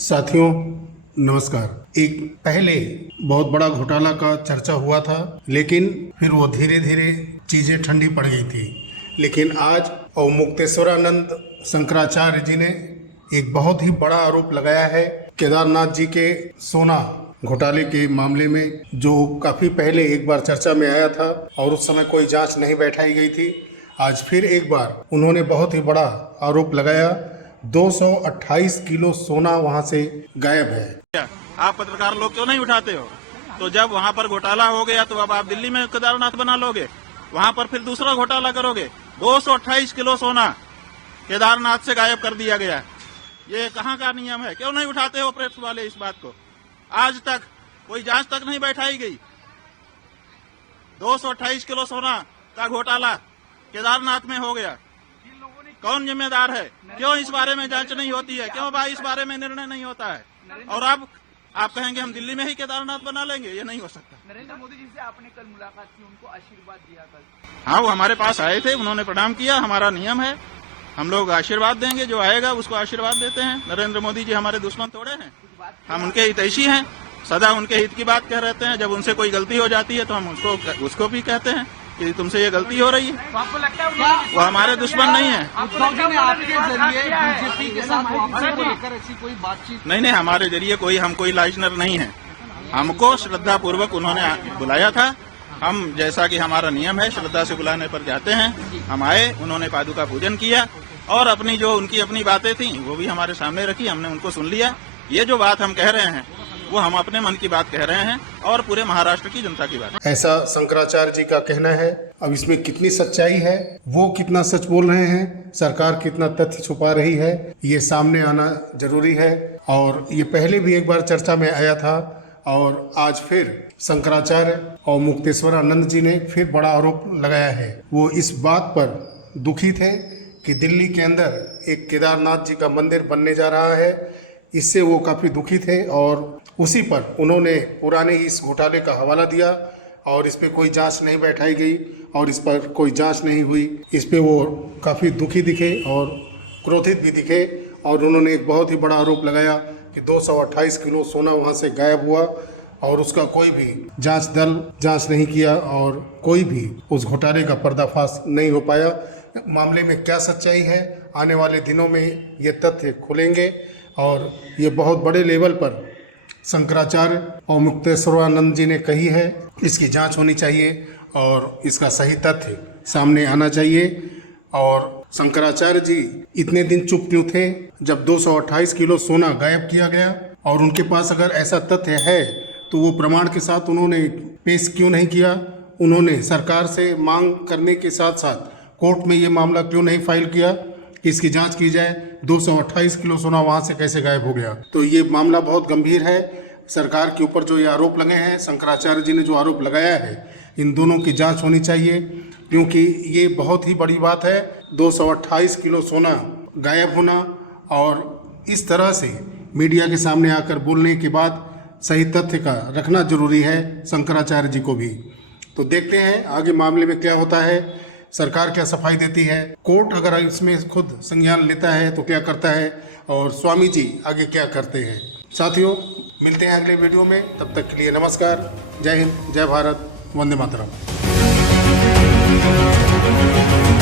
साथियों नमस्कार। एक पहले बहुत बड़ा घोटाला का चर्चा हुआ था, लेकिन फिर वो धीरे धीरे चीजें ठंडी पड़ गई थी। लेकिन आज मुक्तेश्वरानंद शंकराचार्य जी ने एक बहुत ही बड़ा आरोप लगाया है केदारनाथ जी के सोना घोटाले के मामले में, जो काफी पहले एक बार चर्चा में आया था और उस समय कोई जांच नहीं बैठाई गई थी। आज फिर एक बार उन्होंने बहुत ही बड़ा आरोप लगाया। 228 किलो सोना वहां से गायब है। आप पत्रकार लोग क्यों नहीं उठाते हो? तो जब वहाँ पर घोटाला हो गया तो अब आप दिल्ली में केदारनाथ बना लोगे, वहाँ पर फिर दूसरा घोटाला करोगे। 228 किलो सोना केदारनाथ से गायब कर दिया गया। ये कहाँ का नियम है? क्यों नहीं उठाते हो प्रेस वाले इस बात को? आज तक कोई जांच तक नहीं बैठाई गई। 228 किलो सोना का घोटाला केदारनाथ में हो गया। कौन जिम्मेदार है? क्यों इस बारे में जांच नहीं होती है? क्यों भाई इस बारे में निर्णय नहीं होता है? और अब आप कहेंगे हम दिल्ली में ही केदारनाथ बना लेंगे, ये नहीं हो सकता। नरेंद्र मोदी जी से आपने कल मुलाकात की, उनको आशीर्वाद दिया कल? हाँ, वो हमारे पास आए थे, उन्होंने प्रणाम किया। हमारा नियम है, हम लोग आशीर्वाद देंगे, जो आएगा उसको आशीर्वाद देते हैं। नरेंद्र मोदी जी हमारे दुश्मन थोड़े हैं, हम उनके हितैषी हैं, सदा उनके हित की बात कह रहते हैं। जब उनसे कोई गलती हो जाती है तो हम उसको भी कहते हैं कि तुमसे ये गलती हो रही है। तो आपको लगता है वो हमारे दुश्मन नहीं है। उद्धव जी ने आपके जरिए बीजेपी के साथ वापसी को लेकर ऐसी कोई बातचीत? नहीं, हमारे जरिए हम कोई लाइजनर नहीं है। हमको श्रद्धा पूर्वक उन्होंने बुलाया था। हम जैसा कि हमारा नियम है, श्रद्धा से बुलाने पर जाते हैं। हम आए, उन्होंने पादुका पूजन किया और अपनी जो उनकी अपनी बातें थी वो भी हमारे सामने रखी, हमने उनको सुन लिया। ये जो बात हम कह रहे हैं वो हम अपने मन की बात कह रहे हैं और पूरे महाराष्ट्र की जनता की बात। ऐसा शंकराचार्य जी का कहना है। अब इसमें कितनी सच्चाई है, वो कितना सच बोल रहे हैं, सरकार कितना तथ्य छुपा रही है, ये सामने आना जरूरी है। और ये पहले भी एक बार चर्चा में आया था और आज फिर शंकराचार्य और मुक्तेश्वरानंद जी ने फिर बड़ा आरोप लगाया है। वो इस बात पर दुखी थे कि दिल्ली के अंदर एक केदारनाथ जी का मंदिर बनने जा रहा है। इससे वो काफ़ी दुखी थे और उसी पर उन्होंने पुराने इस घोटाले का हवाला दिया और इस पर कोई जांच नहीं बैठाई गई और इस पर कोई जांच नहीं हुई। इस पे वो काफ़ी दुखी दिखे और क्रोधित भी दिखे और उन्होंने एक बहुत ही बड़ा आरोप लगाया कि 228 किलो सोना वहाँ से गायब हुआ और उसका कोई भी जांच दल जांच नहीं किया और कोई भी उस घोटाले का पर्दाफाश नहीं हो पाया। मामले में क्या सच्चाई है, आने वाले दिनों में ये तथ्य खुलेंगे और ये बहुत बड़े लेवल पर शंकराचार्य और मुक्तेश्वरानंद जी ने कही है। इसकी जांच होनी चाहिए और इसका सही तथ्य सामने आना चाहिए। और शंकराचार्य जी इतने दिन चुप क्यों थे जब 228 किलो सोना गायब किया गया? और उनके पास अगर ऐसा तथ्य है तो वो प्रमाण के साथ उन्होंने पेश क्यों नहीं किया? उन्होंने सरकार से मांग करने के साथ साथ कोर्ट में ये मामला क्यों नहीं फाइल किया कि इसकी जांच की जाए? 228 किलो सोना वहां से कैसे गायब हो गया? तो ये मामला बहुत गंभीर है। सरकार के ऊपर जो ये आरोप लगे हैं, शंकराचार्य जी ने जो आरोप लगाया है, इन दोनों की जांच होनी चाहिए, क्योंकि ये बहुत ही बड़ी बात है। 228 किलो सोना गायब होना और इस तरह से मीडिया के सामने आकर बोलने के बाद सही तथ्य का रखना जरूरी है शंकराचार्य जी को भी। तो देखते हैं आगे मामले में क्या होता है, सरकार क्या सफाई देती है, कोर्ट अगर इसमें खुद संज्ञान लेता है तो क्या करता है और स्वामी जी आगे क्या करते हैं। साथियों, मिलते हैं अगले वीडियो में, तब तक के लिए नमस्कार। जय हिंद, जय भारत, वंदे मातरम।